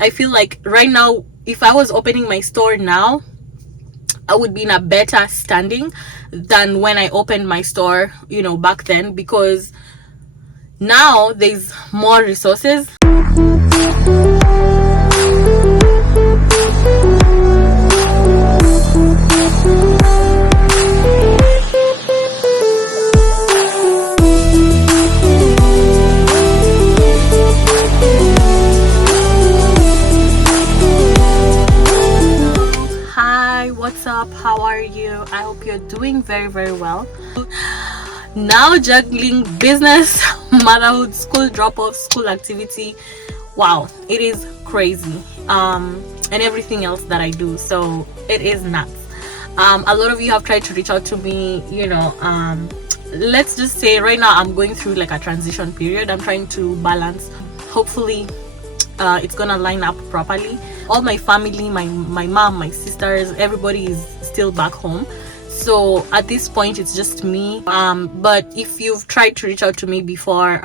I feel like right now, if I was opening my store now, I would be in a better standing than when I opened my store, back then, because now there's more resources. Hi, what's up? How are you? I hope you're doing very, very well. Now juggling business, motherhood, school drop-off, school activity. Wow, it is crazy. And everything else that I do. So it is nuts. A lot of you have tried to reach out to me, let's just say right now I'm going through like a transition period. I'm trying to balance. Hopefully it's gonna line up properly. All my family, my mom, my sisters, everybody is still back home, so at this point it's just me. But if you've tried to reach out to me before,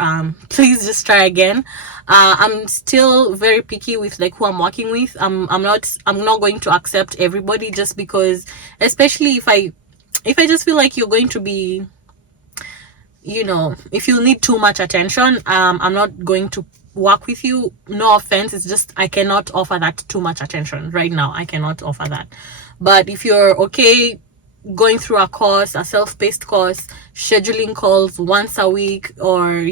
please just try again. I'm still very picky with like who I'm working with. I'm not going to accept everybody, just because, especially if I just feel like you're going to be, if you need too much attention, I'm not going to work with you. No offense, it's just I cannot offer that too much attention right now. I cannot offer that. But if you're okay going through a course, a self-paced course, scheduling calls once a week, or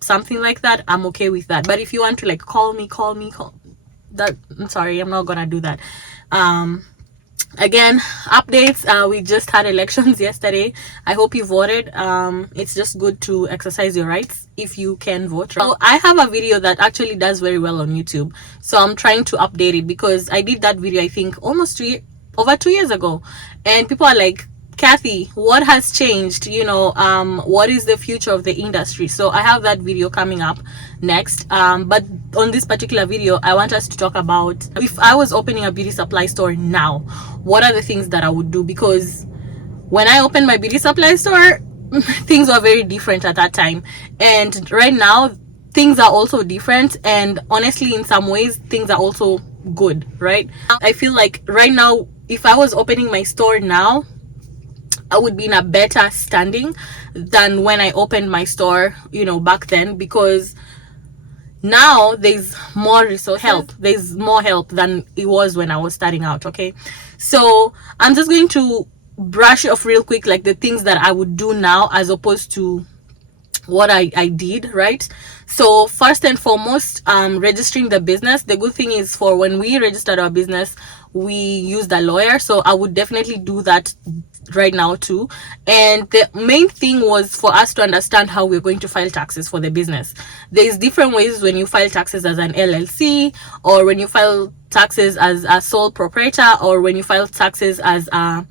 something like that, I'm okay with that. But if you want to like call me that, I'm sorry, I'm not gonna do that. Again, updates, we just had elections yesterday. I hope you voted. It's just good to exercise your rights if you can vote. So I have a video that actually does very well on YouTube, so I'm trying to update it, because I did that video I think almost over 2 years ago, and people are like, Kathy, what has changed? What is the future of the industry? So I have that video coming up next. But on this particular video, I want us to talk about, if I was opening a beauty supply store now, what are the things that I would do? Because when I opened my beauty supply store, things were very different at that time, and right now things are also different, and honestly in some ways things are also good, right? I feel like right now, if I was opening my store now, I would be in a better standing than when I opened my store, back then, because now there's more there's more help than it was when I was starting out. Okay, so I'm just going to brush off real quick like the things that I would do now as opposed to what I did, right? So first and foremost, registering the business. The good thing is, for when we registered our business, we used a lawyer, so I would definitely do that right now too. And the main thing was for us to understand how we're going to file taxes for the business. There's different ways when you file taxes as an LLC, or when you file taxes as a sole proprietor, or when you file taxes as a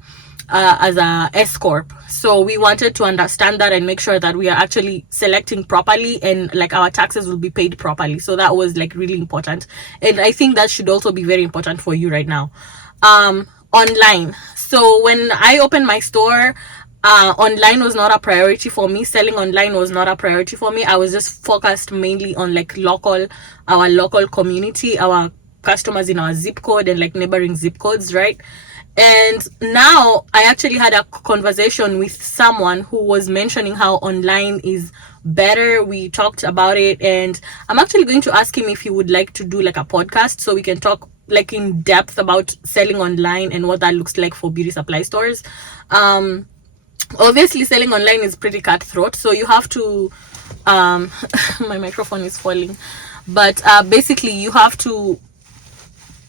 S corp. So we wanted to understand that and make sure that we are actually selecting properly, and like our taxes will be paid properly. So that was like really important, and I think that should also be very important for you right now. Online. So when I opened my store, online was not a priority for me. Selling online was not a priority for me. I was just focused mainly on like our local community, our customers in our zip code and like neighboring zip codes, right? And now I actually had a conversation with someone who was mentioning how online is better. We talked about it, and I'm actually going to ask him if he would like to do like a podcast so we can talk like in depth about selling online and what that looks like for beauty supply stores. Obviously selling online is pretty cutthroat, so you have to my microphone is falling, but basically you have to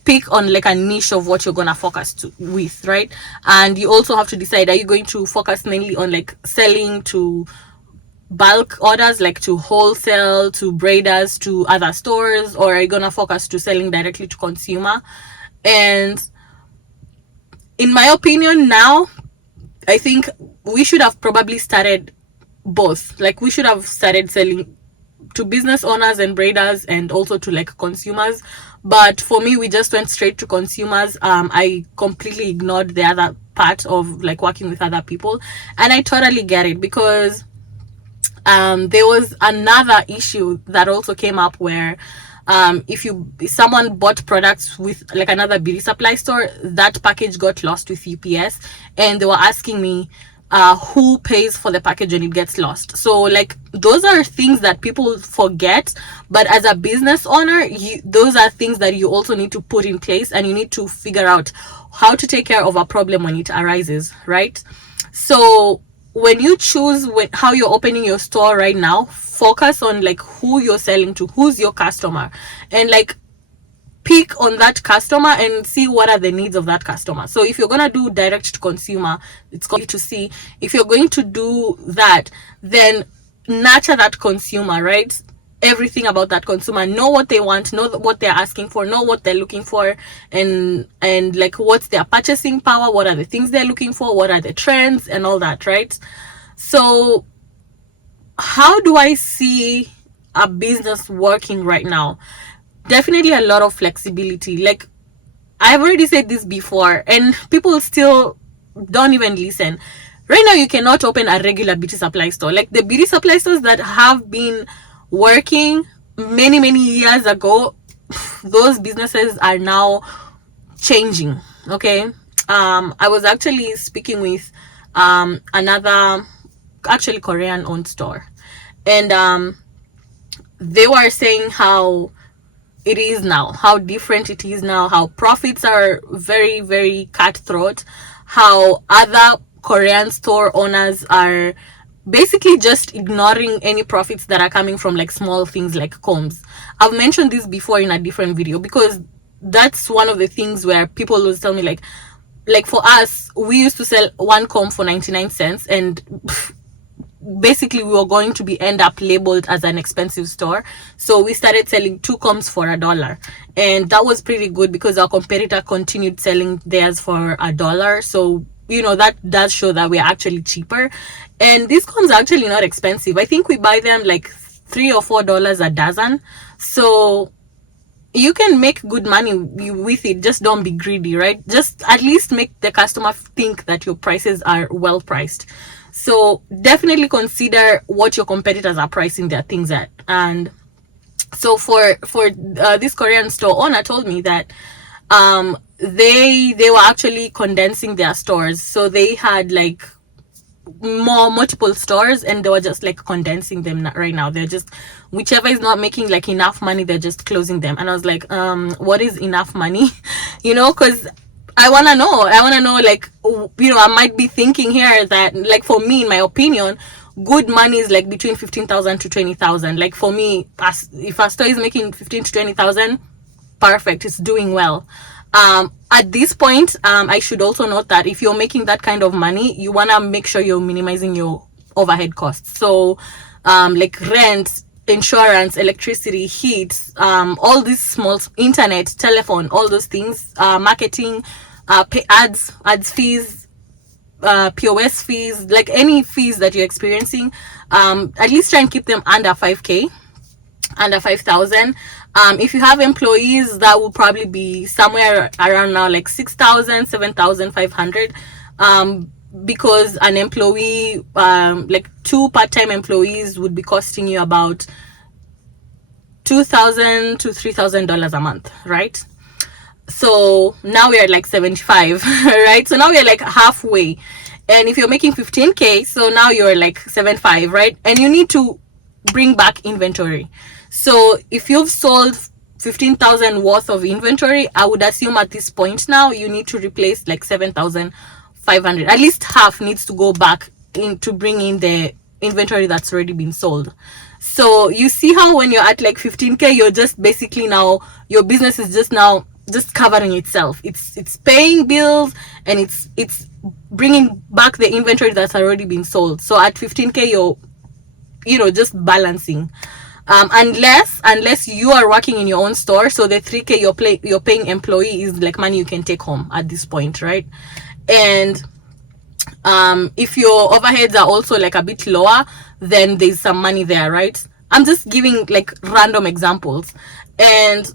pick on like a niche of what you're gonna focus with, right? And you also have to decide, are you going to focus mainly on like selling to bulk orders, like to wholesale, to braiders, to other stores, or are you gonna focus to selling directly to consumer? And in my opinion now, I think we should have probably started both. Like we should have started selling to business owners and braiders, and also to like consumers. But for me, we just went straight to consumers. I completely ignored the other part of like working with other people, and I totally get it, because there was another issue that also came up where If someone bought products with like another beauty supply store, that package got lost with UPS, and they were asking me who pays for the package when it gets lost. So like those are things that people forget, but as a business owner, those are things that you also need to put in place, and you need to figure out how to take care of a problem when it arises, right? So when you choose how you're opening your store right now, focus on like who you're selling to, who's your customer, and like pick on that customer and see what are the needs of that customer. So if you're going to do direct to consumer, it's going to see. If you're going to do that, then nurture that consumer, right? Everything about that consumer, know what they want, know what they're asking for, know what they're looking for, and like what's their purchasing power, what are the things they're looking for, what are the trends and all that, right? So how do I see a business working right now? Definitely a lot of flexibility. Like I've already said this before, and people still don't even listen. Right now, you cannot open a regular beauty supply store. Like the beauty supply stores that have been working many years ago, those businesses are now changing. Okay. I was actually speaking with another actually Korean owned store, and they were saying how it is now, how different it is now, how profits are very cutthroat, how other Korean store owners are basically just ignoring any profits that are coming from like small things like combs. I've mentioned this before in a different video, because that's one of the things where people will tell me like for us, we used to sell one comb for 99 cents, and basically we were going to be end up labeled as an expensive store. So we started selling 2 combs for $1, and that was pretty good because our competitor continued selling theirs for $1. So that does show that we're actually cheaper, and these combs are actually not expensive. I think we buy them like $3 or $4 a dozen, so you can make good money with it. Just don't be greedy, right? Just at least make the customer think that your prices are well priced. So definitely consider what your competitors are pricing their things at. And so for this Korean store owner told me that they were actually condensing their stores. So they had like multiple stores, and they were just like condensing them right now. They're just, whichever is not making like enough money, they're just closing them. And I was like, what is enough money? Because I want to know like, I might be thinking here that like, for me, in my opinion, good money is like between 15,000 to 20,000. Like for me, if a store is making 15 to 20,000, perfect, it's doing well. At this point, I should also note that if you're making that kind of money, you want to make sure you're minimizing your overhead costs. So like rent, insurance, electricity, heat, all these small, internet, telephone, all those things, marketing, pay ads fees, POS fees, like any fees that you're experiencing, at least try and keep them under 5K, under 5,000. If you have employees, that will probably be somewhere around now like 6,000, 7,500. Because an employee, like 2 part-time employees would be costing you about $2,000 to $3,000 a month, right? So now we are like 75, right? So now we are like halfway. And if you're making 15K, so now you're like 75, right? And you need to bring back inventory. So if you've sold 15,000 worth of inventory, I would assume at this point now you need to replace like 7,500. At least half needs to go back in to bring in the inventory that's already been sold. So you see how when you're at like 15K, you're just basically now, your business is just covering itself. It's paying bills, and it's bringing back the inventory that's already been sold. So at 15K, you're just balancing. Unless you are working in your own store, so the 3K you're paying employee is like money you can take home at this point, right? And if your overheads are also like a bit lower, then there's some money there, right? I'm just giving like random examples. And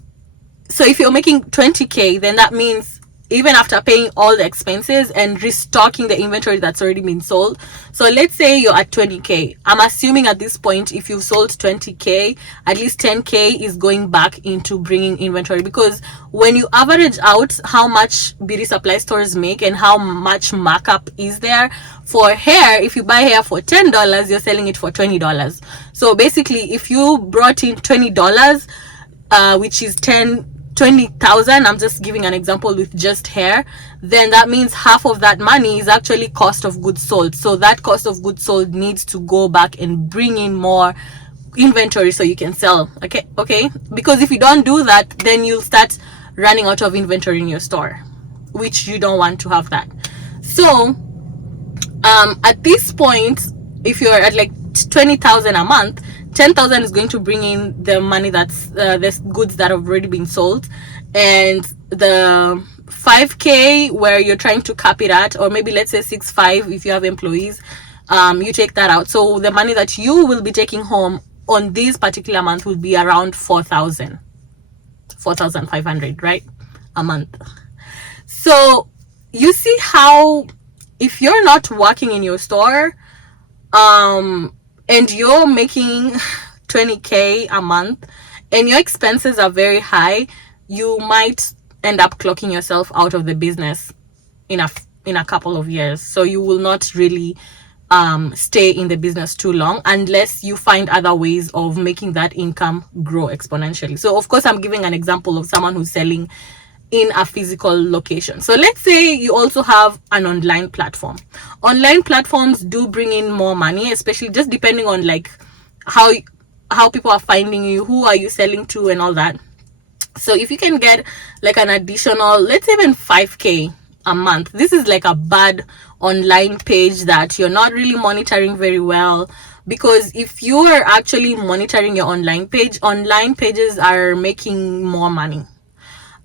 so if you're making 20K, then that means even after paying all the expenses and restocking the inventory that's already been sold. So let's say you're at 20k. I'm assuming at this point, if you've sold 20k, at least 10k is going back into bringing inventory, because when you average out how much beauty supply stores make and how much markup is there for hair, if you buy hair for $10, you're selling it for $20. So basically, if you brought in $20, which is 20,000, I'm just giving an example with just hair, then that means half of that money is actually cost of goods sold. So that cost of goods sold needs to go back and bring in more inventory so you can sell. Okay, because if you don't do that, then you'll start running out of inventory in your store, which you don't want to have that. So at this point, if you're at like 20,000 a month, 10,000 is going to bring in the money that's the goods that have already been sold, and the 5k where you're trying to cap it at, or maybe let's say 6.5 if you have employees, you take that out. So the money that you will be taking home on this particular month will be around 4,500, right, a month. So you see how, if you're not working in your store, and you're making 20k a month and your expenses are very high, you might end up clocking yourself out of the business in a couple of years. So you will not really stay in the business too long unless you find other ways of making that income grow exponentially. So of course, I'm giving an example of someone who's selling in a physical location. So let's say you also have an online platform. Online platforms do bring in more money, especially just depending on like how people are finding you, who are you selling to, and all that. So if you can get like an additional, let's say even 5k a month, this is like a bad online page that you're not really monitoring very well. Because if you are actually monitoring your online page, online pages are making more money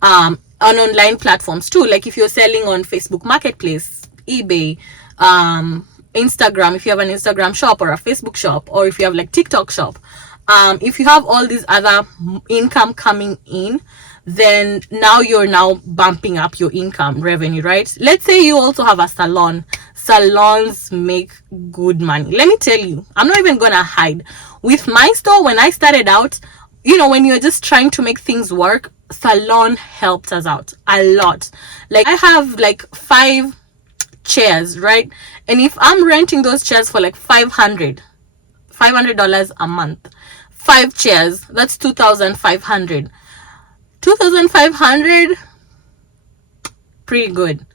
on online platforms too. Like if you're selling on Facebook Marketplace, eBay, Instagram, if you have an Instagram shop or a Facebook shop, or if you have like TikTok shop, if you have all these other income coming in, then now you're now bumping up your income revenue, right? Let's say you also have a salon. Salons make good money. Let me tell you, I'm not even gonna hide. With my store, when I started out, you know, when you're just trying to make things work, salon helped us out a lot. Like I have like 5 chairs, right? And if I'm renting those chairs for like $500 a month, 5 chairs, that's 2,500. 2,500, pretty good,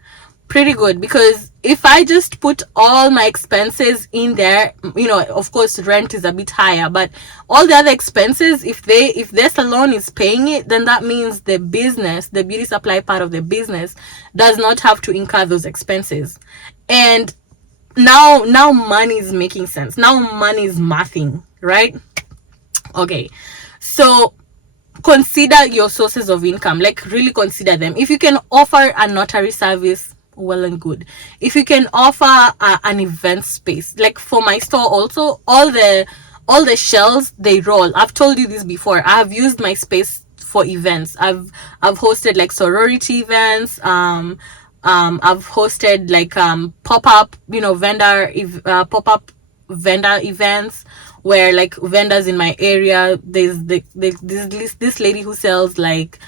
because if I just put all my expenses in there, you know, of course rent is a bit higher, but all the other expenses, if their salon is paying it, then that means the business, the beauty supply part of the business, does not have to incur those expenses. And now money is making sense. Now money is mathing, right? Okay, so consider your sources of income. Like really consider them. If you can offer a notary service, well and good. If you can offer an event space, like for my store also, all the shells, they roll. I've told you this before. I've used my space for events. I've hosted like sorority events. I've hosted like pop-up, you know, pop-up vendor events, where like vendors in my area, there's this lady who sells like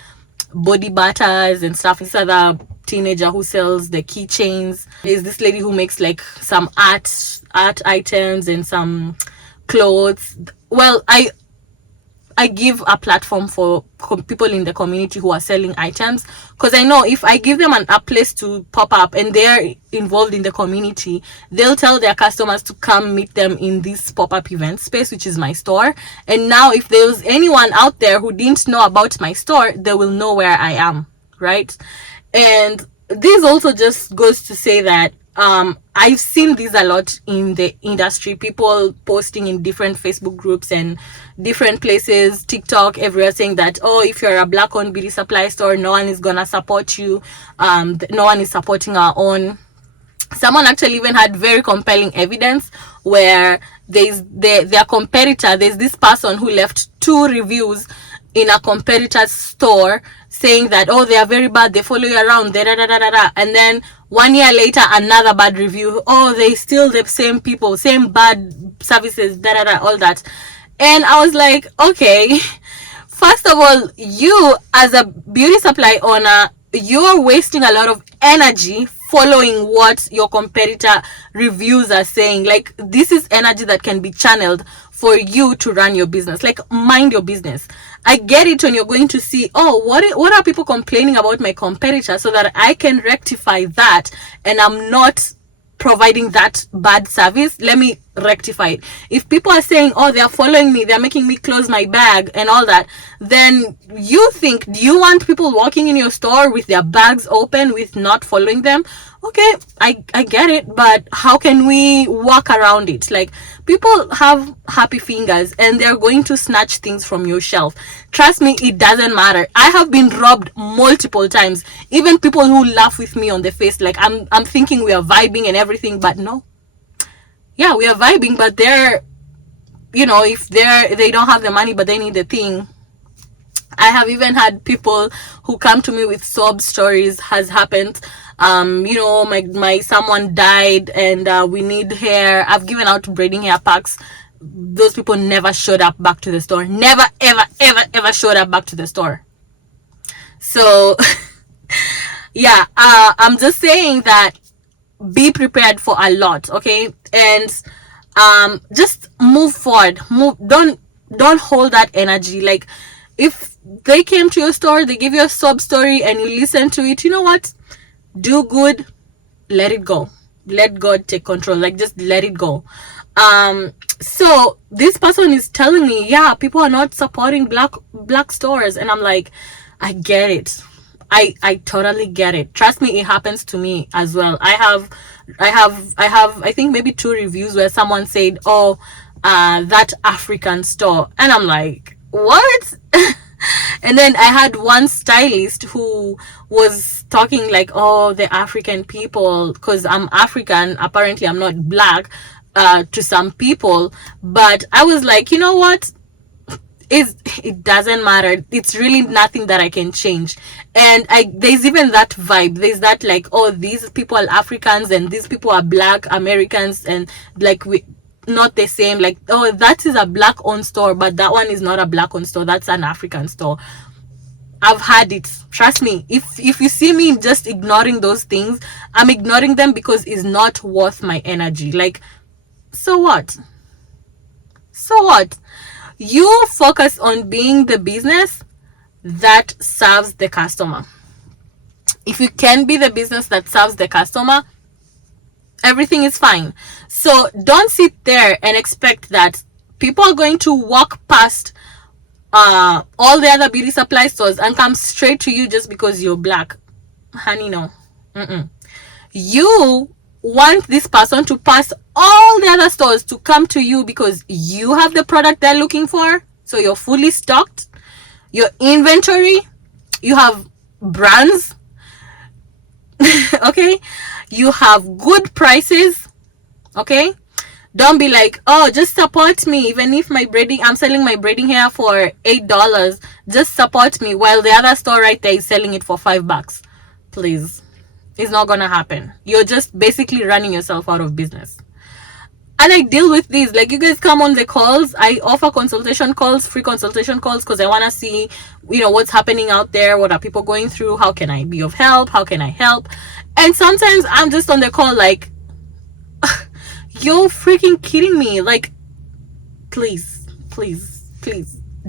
body butters and stuff. This other teenager who sells the keychains. There's this lady who makes like some art items and some clothes. Well, I give a platform for people in the community who are selling items, because I know if I give them a place to pop up and they're involved in the community, they'll tell their customers to come meet them in this pop-up event space, which is my store. And now if there's anyone out there who didn't know about my store, they will know where I am, right? And this also just goes to say that I've seen this a lot in the industry, people posting in different Facebook groups and different places, TikTok, everywhere, saying that, oh, if you're a black-owned beauty supply store, no one is gonna support you, no one is supporting our own. Someone actually even had very compelling evidence where their competitor, there's this person who left 2 reviews in a competitor's store saying that, oh, they are very bad, they follow you around, da, da, da, da, da, da. And then 1 year later, another bad review. Oh, they still the same people, same bad services, da, da, da, all that. And I was like, okay, first of all, you as a beauty supply owner, you're wasting a lot of energy following what your competitor reviews are saying. Like, this is energy that can be channeled for you to run your business. Like, mind your business. I get it when you're going to see, oh, what are people complaining about my competitor, so that I can rectify that and I'm not providing that bad service. Let me rectify it. If people are saying, oh, they're following me, they're making me close my bag and all that, then you think, do you want people walking in your store with their bags open with not following them? Okay, I get it, but how can we walk around it? Like, people have happy fingers and they're going to snatch things from your shelf. Trust me, it doesn't matter. I have been robbed multiple times. Even people who laugh with me on the face, like I'm thinking we are vibing and everything, but no. Yeah, we are vibing, but they're, if they don't have the money but they need the thing. I have even had people who come to me with sob stories. Has happened. My someone died and we need hair. I've given out braiding hair packs. Those people never showed up back to the store. Never, ever, ever, ever showed up back to the store. So, yeah, I'm just saying that be prepared for a lot, okay? And just move forward. Don't hold that energy. Like, if they came to your store, they give you a sob story and you listen to it, you know what? Do good, let it go. Let God take control. Like, just let it go. So this person is telling me, yeah, people are not supporting black stores, and I'm like, I get it. I totally get it. Trust me, it happens to me as well. I have I think maybe 2 reviews where someone said, oh, that African store, and I'm like, what? And then I had one stylist who was talking like, oh, the African people, because I'm African, apparently I'm not black to some people. But I was like, you know what? It doesn't matter. It's really nothing that I can change. And there's even that vibe. There's that like, oh, these people are Africans and these people are black Americans, and like we not the same. Like, oh, that is a black owned store, but that one is not a black owned store, that's an African store. I've had it. Trust me, if you see me just ignoring those things, I'm ignoring them because it's not worth my energy. Like, so what you focus on being the business that serves the customer. If you can be the business that serves the customer, everything is fine. So don't sit there and expect that people are going to walk past all the other beauty supply stores and come straight to you just because you're black. Honey, no. You want this person to pass all the other stores to come to you because you have the product they're looking for. So you're fully stocked, your inventory, you have brands, okay, you have good prices, okay. Don't be like, oh, just support me. Even if I'm selling my braiding hair for $8, just support me, while the other store right there is selling it for $5. Please, it's not gonna happen. You're just basically running yourself out of business. And I deal with these. Like, you guys come on the calls. I offer consultation calls, free consultation calls, because I want to see, what's happening out there. What are people going through? How can I be of help? How can I help? And sometimes I'm just on the call like, you're freaking kidding me. Like, please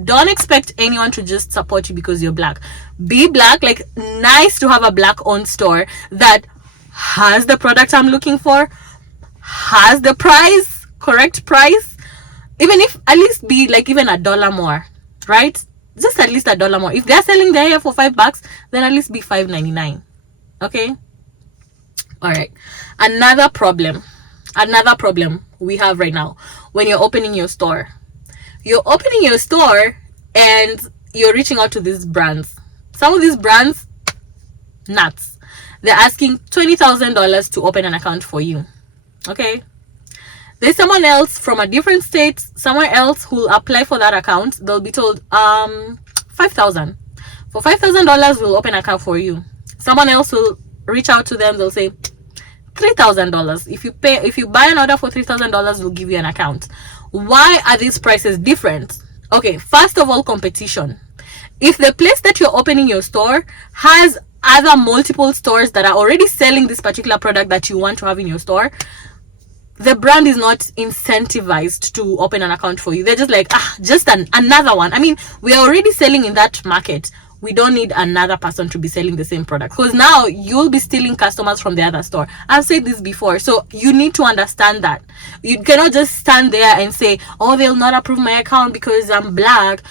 don't expect anyone to just support you because you're black. Be black. Like, nice to have a black owned store that has the product I'm looking for, has the correct price, even if at least be like even $1 more, right? Just at least $1 more. If they're selling their hair for $5, then at least be $5.99. Okay. All right. Another problem we have right now, when you're opening your store and you're reaching out to these brands. Some of these brands, nuts. They're asking $20,000 to open an account for you. Okay, there's someone else from a different state, somewhere else, who'll apply for that account. They'll be told $5,000 For $5,000, we'll open an account for you. Someone else will reach out to them. They'll say $3,000. If you buy an order for $3,000, we'll give you an account. Why are these prices different? Okay, first of all, competition. If the place that you're opening your store has other multiple stores that are already selling this particular product that you want to have in your store, the brand is not incentivized to open an account for you. They're just like, just another one. I mean, we are already selling in that market. We don't need another person to be selling the same product, because now you'll be stealing customers from the other store. I've said this before, so you need to understand that. You cannot just stand there and say, oh, they'll not approve my account because I'm black.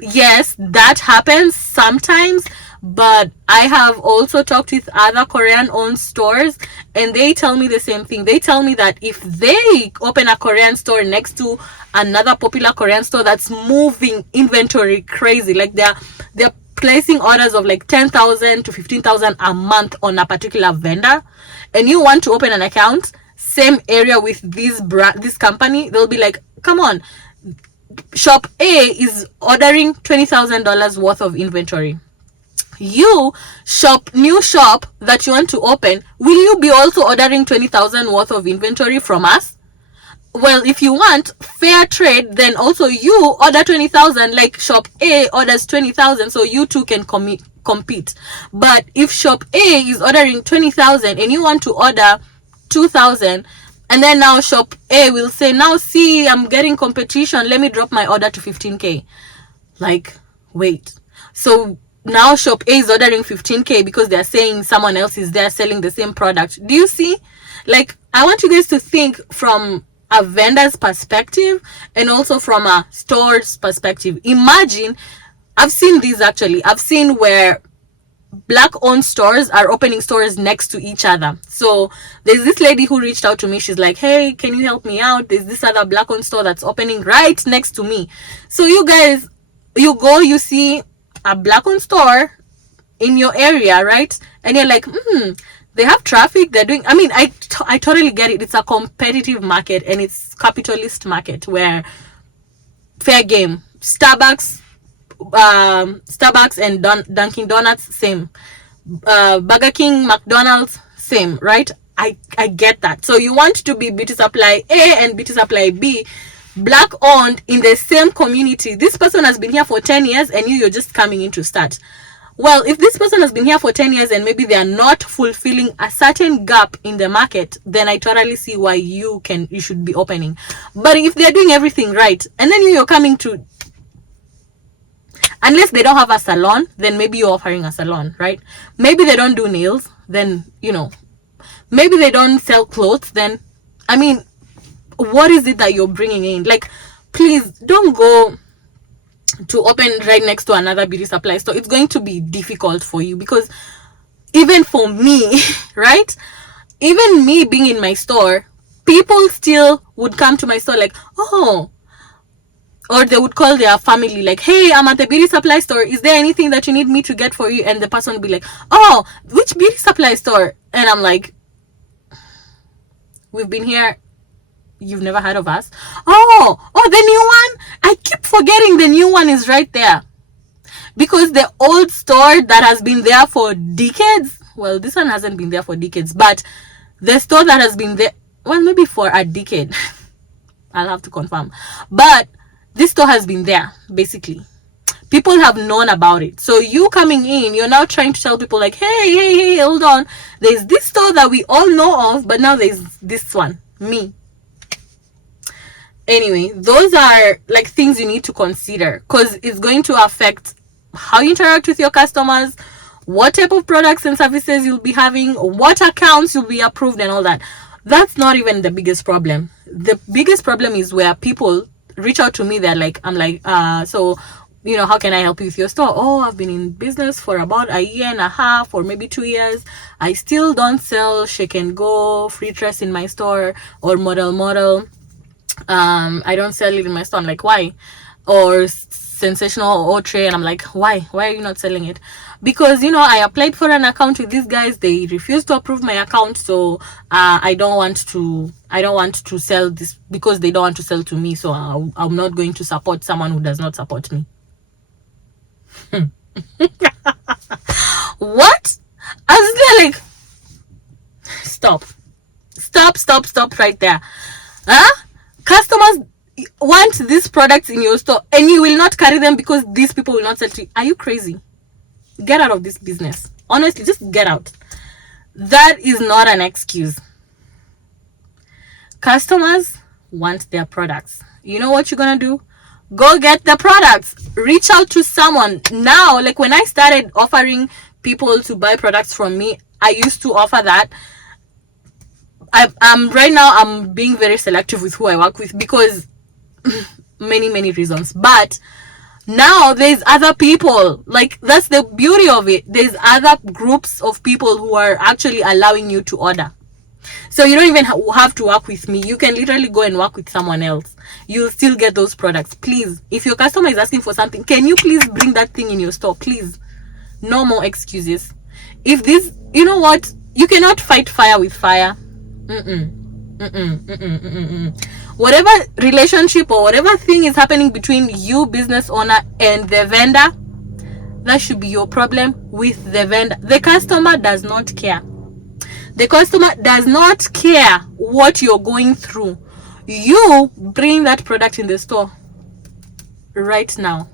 Yes, that happens sometimes, but I have also talked with other Korean owned stores, and they tell me the same thing. They tell me that if they open a Korean store next to another popular Korean store that's moving inventory crazy, like they're placing orders of like 10,000 to 15,000 a month on a particular vendor, and you want to open an account same area with this company, they'll be like, come on, shop A is ordering $20,000 worth of inventory. You new shop that you want to open, will you be also ordering 20,000 worth of inventory from us? Well, if you want fair trade, then also you order 20,000, like shop A orders 20,000, so you two can compete. But if shop A is ordering 20,000 and you want to order 2,000, and then now shop A will say, now see, I'm getting competition, let me drop my order to 15K. Like, wait. So now shop A is ordering 15K because they're saying someone else is there selling the same product. Do you see? Like, I want you guys to think from a vendor's perspective and also from a store's perspective. Imagine, I've seen these actually. I've seen where black owned stores are opening stores next to each other. So there's this lady who reached out to me. She's like, hey, can you help me out? There's this other black owned store that's opening right next to me. So you guys, you see a black owned store in your area, right? And you're like, they have traffic, they're doing, I mean, I totally get it. It's a competitive market, and it's capitalist market where fair game. Starbucks and Dunkin' Donuts, same. Burger King, McDonald's, same, right? I get that. So you want to be beauty supply A and beauty supply B, black owned, in the same community. This person has been here for 10 years and you're just coming in to start. Well, if this person has been here for 10 years and maybe they are not fulfilling a certain gap in the market, then I totally see why you should be opening. But if they're doing everything right, and then you're coming to, unless they don't have a salon, then maybe you're offering a salon, right? Maybe they don't do nails, then, maybe they don't sell clothes, then, I mean, what is it that you're bringing in? Like, please don't go to open right next to another beauty supply store. It's going to be difficult for you, because even for me, right? Even me being in my store, people still would come to my store like, oh, or they would call their family like, hey, I'm at the beauty supply store, is there anything that you need me to get for you? And the person would be like, oh, which beauty supply store? And I'm like, we've been here, you've never heard of us? Oh, the new one? I keep forgetting the new one is right there. Because the old store that has been there for decades, well, this one hasn't been there for decades, but the store that has been there, well, maybe for a decade, I'll have to confirm, but this store has been there, basically. People have known about it. So you coming in, you're now trying to tell people like, hey, hold on, there's this store that we all know of, but now there's this one, me. Anyway, those are like things you need to consider, because it's going to affect how you interact with your customers, what type of products and services you'll be having, what accounts you'll be approved, and all that. That's not even the biggest problem. The biggest problem is where people reach out to me, they're like, I'm like, so, how can I help you with your store? Oh, I've been in business for about a year and a half or maybe 2 years. I still don't sell shake and go, free dress in my store, or model. I don't sell it in my store. I'm like, why? Or sensational or tray, and I'm like, why are you not selling it? Because I applied for an account with these guys, they refused to approve my account, so I don't want to sell this, because they don't want to sell to me, so I'm not going to support someone who does not support me. What? I was there like, stop right there. Huh? Customers want these products in your store and you will not carry them because these people will not sell to you. Are you crazy? Get out of this business. Honestly, just get out. That is not an excuse. Customers want their products. You know what you're gonna do? Go get the products. Reach out to someone. Now, like when I started offering people to buy products from me, I used to offer that. I'm right now I'm being very selective with who I work with because many reasons. But now there's other people. Like, that's the beauty of it. There's other groups of people who are actually allowing you to order. So you don't even have to work with me. You can literally go and work with someone else. You'll still get those products. Please, if your customer is asking for something, can you please bring that thing in your store? Please. No more excuses. If this, you know what? You cannot fight fire with fire. Whatever relationship or whatever thing is happening between you, business owner, and the vendor, that should be your problem with the vendor. The customer does not care. The customer does not care what you're going through. You bring that product in the store right now.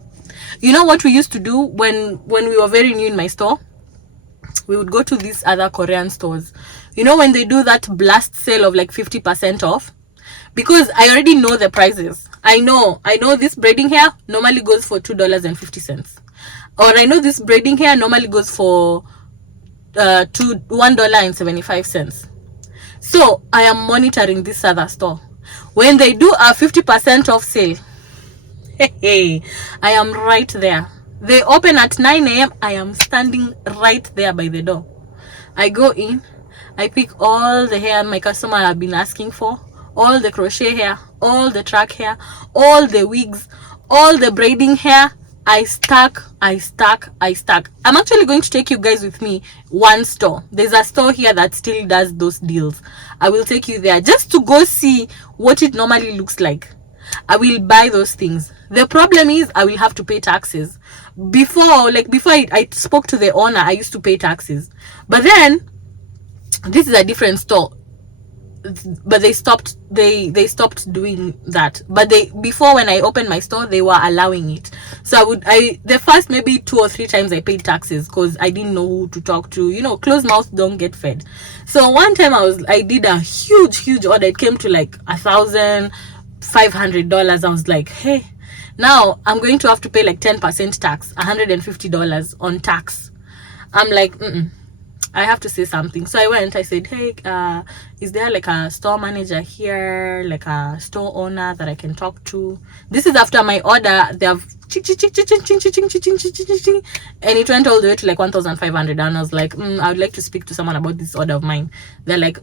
You know what we used to do when we were very new in my store? We would go to these other Korean stores. You know, when they do that blast sale of like 50% off, because I already know the prices. I know this braiding hair normally goes for $2.50, or I know this braiding hair normally goes for $1.75. So I am monitoring this other store. When they do a 50% off sale, hey, I am right there. They open at 9 a.m. I am standing right there by the door. I go in, I pick all the hair my customer have been asking for, all the crochet hair, all the track hair, all the wigs, all the braiding hair. I stack. I'm actually going to take you guys with me one store. There's a store here that still does those deals. I will take you there just to go see what it normally looks like. I will buy those things. The problem is I will have to pay taxes. Before I spoke to the owner, I used to pay taxes. But then this is a different store. But they stopped doing that. But before, when I opened my store, they were allowing it. So the first maybe 2 or 3 times I paid taxes because I didn't know who to talk to. You know, closed mouths don't get fed. So one time I did a huge order. It came to like $1,500. I was like, hey, now I'm going to have to pay like 10% tax, $150 on tax. I'm like, I have to say something. So I went, I said, hey, is there like a store manager here, like a store owner that I can talk to? This is after my order. They have and it went all the way to like 1,500. And I was like, I would like to speak to someone about this order of mine. They're like,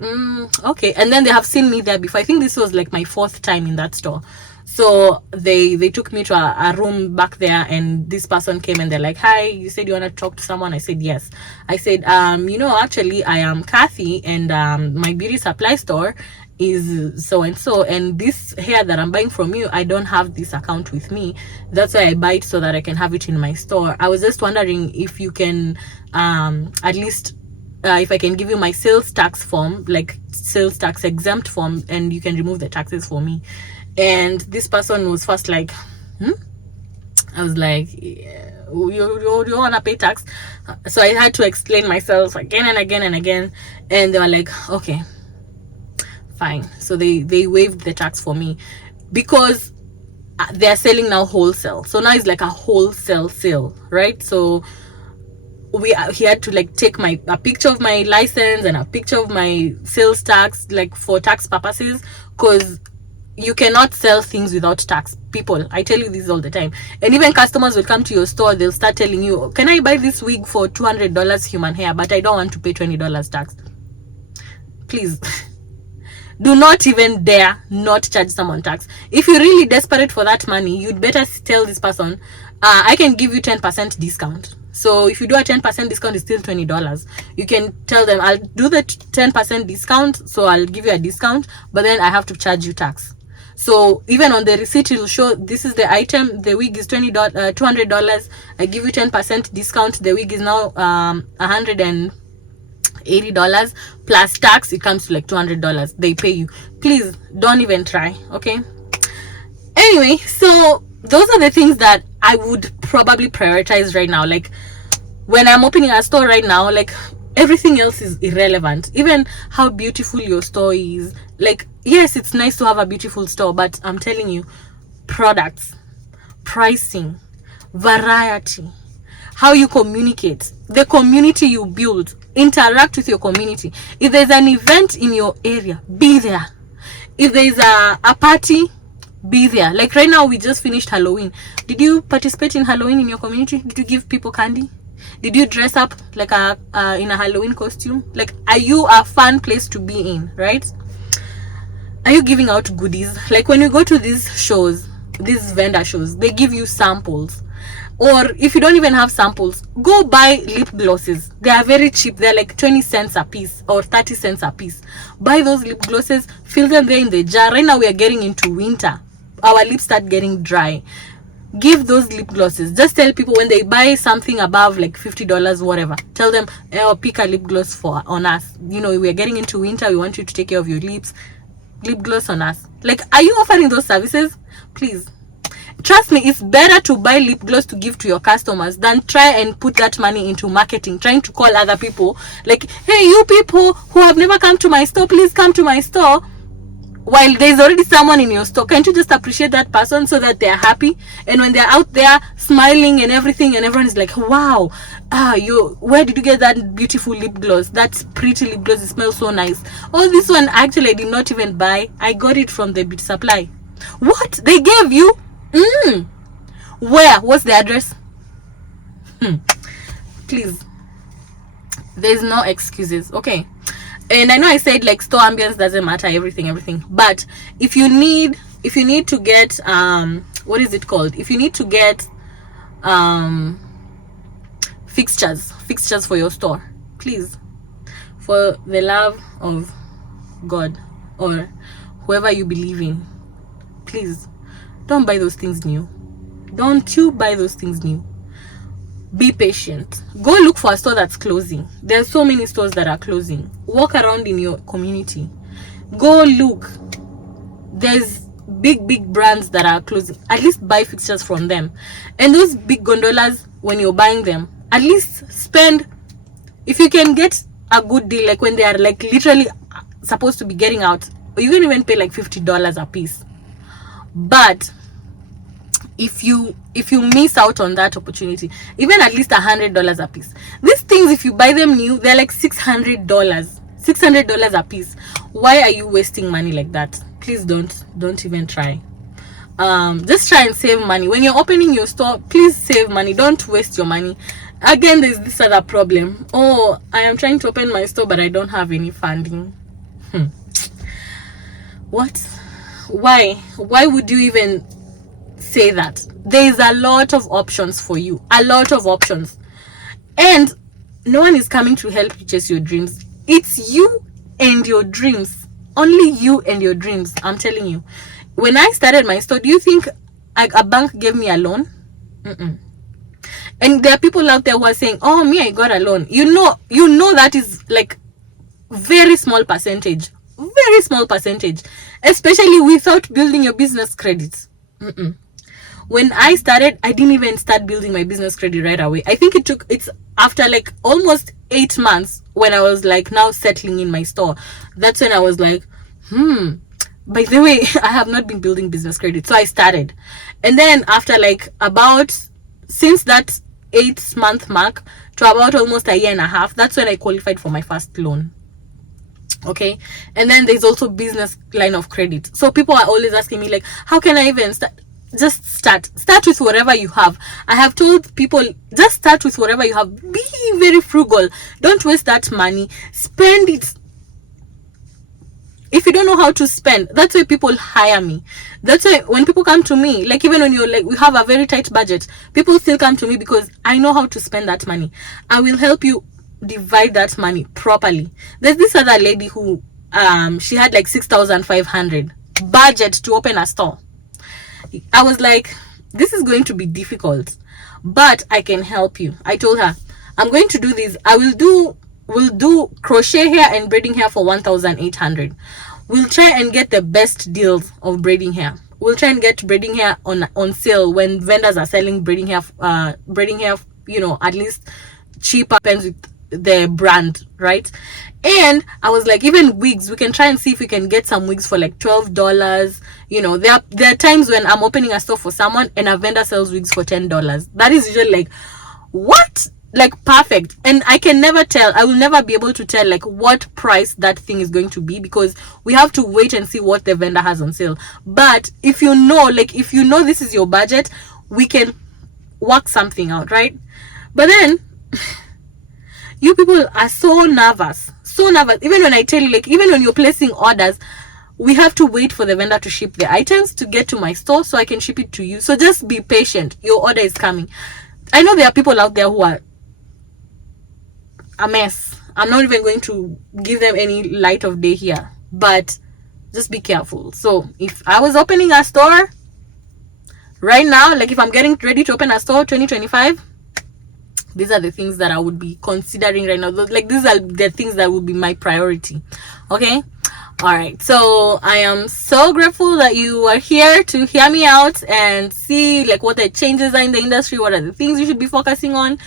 okay. And then they have seen me there before. I think this was like my 4th time in that store. So they took me to a room back there, and this person came and they're like, hi, you said you want to talk to someone? I said yes. I said, actually I am Kathy, and my beauty supply store is so and so, and this hair that I'm buying from you, I don't have this account with me. That's why I buy it, so that I can have it in my store. I was just wondering if you can at least if I can give you my sales tax form, like sales tax exempt form, and you can remove the taxes for me. And this person was first like, I was like, yeah, you want to pay tax? So I had to explain myself again and again, and they were like, okay, fine. So they waived the tax for me because they're selling now wholesale. So now it's like a wholesale sale, right? So he had to like take a picture of my license and a picture of my sales tax, like for tax purposes, because you cannot sell things without tax. People, I tell you this all the time. And even customers will come to your store, they'll start telling you, can I buy this wig for $200 human hair, but I don't want to pay $20 tax? Please do not even dare not charge someone tax. If you're really desperate for that money, you'd better tell this person, I can give you 10% discount. So if you do a 10% discount, it's still $20. You can tell them, I'll do the 10% discount, so I'll give you a discount, but then I have to charge you tax. So even on the receipt, it will show this is the item, the wig is $200. I give you 10% discount. The wig is now $180 plus tax. It comes to like $200 they pay you. Please don't even try. Okay, anyway, so those are the things that I would probably prioritize right now. Like when I'm opening a store right now, like everything else is irrelevant. Even how beautiful your store is, like yes, it's nice to have a beautiful store, but I'm telling you, products, pricing, variety, how you communicate, the community you build, interact with your community. If there's an event in your area, be there. If there's a party, be there. Like right now, we just finished Halloween. Did you participate in Halloween in your community? Did you give people candy? Did you dress up like in a Halloween costume? Like, are you a fun place to be in, right? Are you giving out goodies? Like when you go to these shows, these vendor shows, they give you samples. Or if you don't even have samples, go buy lip glosses. They are very cheap. They're like 20 cents a piece or 30 cents a piece. Buy those lip glosses, fill them there in the jar. Right now we are getting into winter. Our lips start getting dry. Give those lip glosses. Just tell people when they buy something above like $50, whatever, tell them, oh, pick a lip gloss on us. You know, we are getting into winter. We want you to take care of your lips. Lip gloss on us. Like, are you offering those services? Please. Trust me, it's better to buy lip gloss to give to your customers than try and put that money into marketing, trying to call other people like, hey, you people who have never come to my store, please come to my store, while there's already someone in your store. Can't you just appreciate that person so that they're happy? And when they're out there smiling and everything, and everyone is like, wow, where did you get that beautiful lip gloss? That pretty lip gloss, it smells so nice. Oh, this one actually I did not even buy. I got it from the beauty supply. What? They gave you? Where? What's the address? Please. There's no excuses. Okay. And I know I said like store ambience doesn't matter, everything, but if you need to get what is it called, if you need to get fixtures for your store, please, for the love of God or whoever you believe in, please don't buy those things new. Don't you buy those things new. Be patient. Go look for a store that's closing. There's so many stores that are closing. Walk around in your community. Go look. There's big brands that are closing. At least buy fixtures from them. And those big gondolas, when you're buying them, at least spend, if you can get a good deal, like when they are like literally supposed to be getting out, or you can even pay like $50 a piece. But if you miss out on that opportunity, even at least $100 a piece. These things, if you buy them new, they're like $600 a piece. Why are you wasting money like that? Please don't even try. Just try and save money. When you're opening your store, please save money. Don't waste your money. Again, there's this other problem. Oh, I am trying to open my store, but I don't have any funding. What? Why would you even say that? There is a lot of options for you, a lot of options, and no one is coming to help you chase your dreams. It's you and your dreams, only you and your dreams. I'm telling you, when I started my store, do you think a bank gave me a loan? And there are people out there who are saying, oh, me, I got a loan. You know that is like very small percentage, especially without building your business credits. When I started, I didn't even start building my business credit right away. I think it's after like almost 8 months when I was like now settling in my store. That's when I was like, by the way, I have not been building business credit. So I started. And then after like since that 8-month mark to about almost a year and a half, that's when I qualified for my first loan. Okay. And then there's also business line of credit. So people are always asking me like, how can I even start? Just start with whatever you have. I have told people, just start with whatever you have. Be very frugal. Don't waste that money. Spend it. If you don't know how to spend, that's why people hire me. That's why when people come to me, like even when you're like, we have a very tight budget, people still come to me because I know how to spend that money. I will help you divide that money properly. There's this other lady who she had like 6,500. budget to open a store. I was like, this is going to be difficult, but I can help you. I told her, I'm going to do this. We'll do crochet hair and braiding hair for 1,800. We'll try and get the best deals of braiding hair. We'll try and get braiding hair on sale when vendors are selling braiding hair, at least cheaper, depends with the brand, right? And I was like, even wigs, we can try and see if we can get some wigs for like $12. There are times when I'm opening a store for someone and a vendor sells wigs for $10. That is usually like, what? Like, perfect. And I can never tell, I will never be able to tell like what price that thing is going to be, because we have to wait and see what the vendor has on sale. But if you know this is your budget, we can work something out, right? But then you people are so nervous. Even when I tell you, like, even when you're placing orders, we have to wait for the vendor to ship the items to get to my store so I can ship it to you. So just be patient. Your order is coming. I know there are people out there who are a mess. I'm not even going to give them any light of day here, but just be careful. So if I was opening a store right now, like if I'm getting ready to open a store 2025, these are the things that I would be considering right now. Like, these are the things that would be my priority. Okay. All right. So I am so grateful that you are here to hear me out and see like what the changes are in the industry, what are the things you should be focusing on.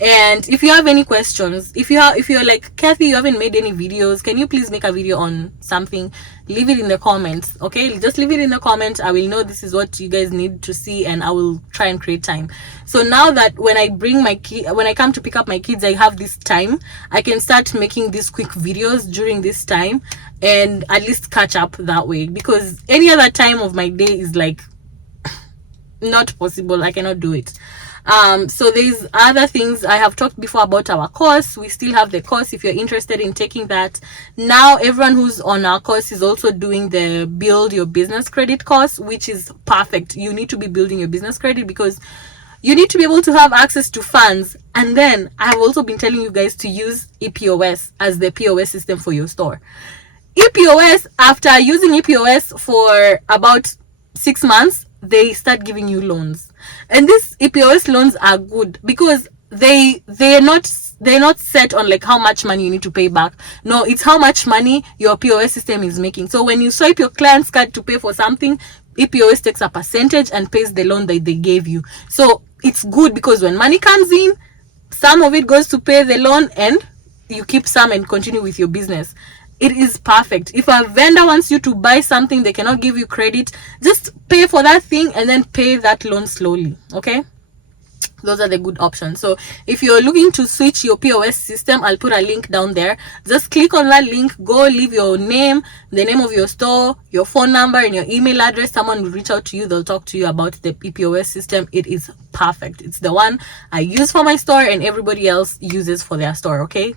And if you have any questions, if you're like, Kathy, you haven't made any videos, can you please make a video on something? Leave it in the comments. Okay, just leave it in the comments. I will know this is what you guys need to see, and I will try and create time. So now that when I come to pick up my kids, I have this time, I can start making these quick videos during this time and at least catch up that way, because any other time of my day is like not possible. I cannot do it. So there's other things. I have talked before about our course. We still have the course if you're interested in taking that. Now everyone who's on our course is also doing the build your business credit course, which is perfect. You need to be building your business credit because you need to be able to have access to funds. And then I have also been telling you guys to use EPOS as the POS system for your store. EPOS, after using EPOS for about 6 months, they start giving you loans. And these EPOS loans are good because they're not set on like how much money you need to pay back. No, it's how much money your POS system is making. So when you swipe your client's card to pay for something, EPOS takes a percentage and pays the loan that they gave you. So it's good because when money comes in, some of it goes to pay the loan and you keep some and continue with your business. It is perfect. If a vendor wants you to buy something, they cannot give you credit, just pay for that thing and then pay that loan slowly. Okay, those are the good options. So if you're looking to switch your POS system, I'll put a link down there. Just click on that link, go leave your name, the name of your store, your phone number, and your email address. Someone will reach out to you. They'll talk to you about the POS system. It is perfect. It's the one I use for my store and everybody else uses for their store. Okay.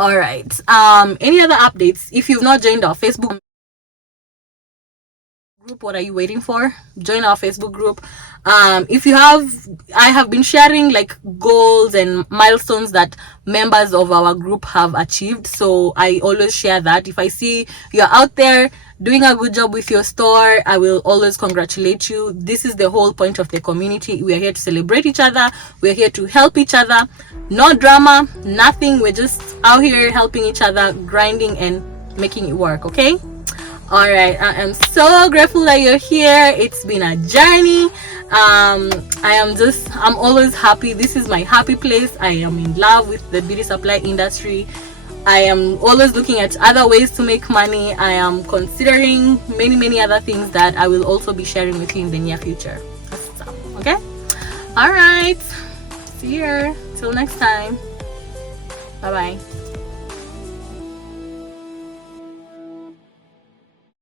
All right. Any other updates? If you've not joined our Facebook group, what are you waiting for? Join our Facebook group. If you have, I have been sharing like goals and milestones that members of our group have achieved. So I always share that. If I see you're out there doing a good job with your store, I will always congratulate you. This is the whole point of the community. We are here to celebrate each other. We're here to help each other. No drama, nothing. We're just out here helping each other, grinding and making it work. Okay. All right, I am so grateful that you're here. It's been a journey. I'm always happy. This is my happy place. I am in love with the beauty supply industry. I am always looking at other ways to make money. I am considering many other things that I will also be sharing with you in the near future. Okay. All right, see you till next time. Bye bye.